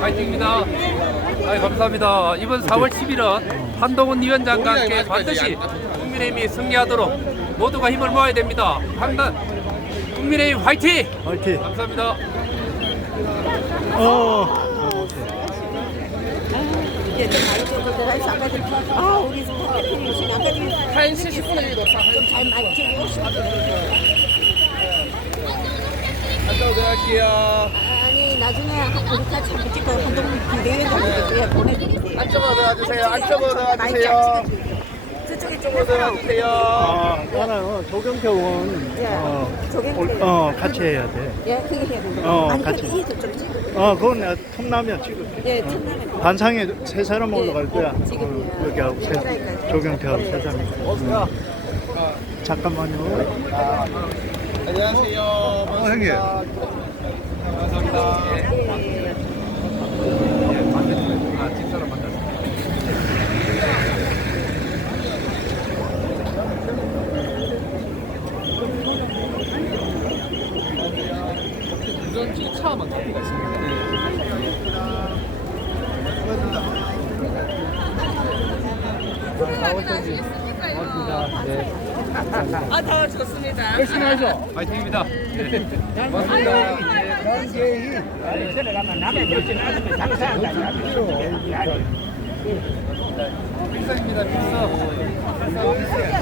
파이팅입니다. 아, 감사합니다. 이번 4월 10일은 한동훈 위원장과 함께 반드시 국민의힘이 승리하도록 모두가 힘을 모아야 됩니다. 한단 국민의힘 화이팅! 화이팅! 감사합니다. 어. 아, 우리 스타트님이 아까 1시 18분 도잘 맞추고 싶어요. 안녕하세요. 아니, 나중에 우리 같이 한번 찍고 한동훈 비대위원장한테 보내드릴게요. 안쪽으로 들어가주세요. 안쪽으로 들어가주세요. 저쪽에 안쪽으로 들어가주세요. 아, 나는 조경태 의원 어, 조경태. 어, 같이 해야 돼. 예, 그게 해야 된다. 어, 아니, 같이. 이해도 좀 찍어. 어, 그건 내가 틈나면 찍을게. 예, 첫날에. 단상에 세 사람 올라갈 거야. 지금 어, 여기 하고 세, 조경태하고 세 사람. 어. 잠깐만요. 안녕하세요. 어, 형님. 갖고 가십니다. 아, 더 좋습니다. 열심히 하죠. 화이팅입니다. 네. 고맙습니다. 필사입니다. 필사.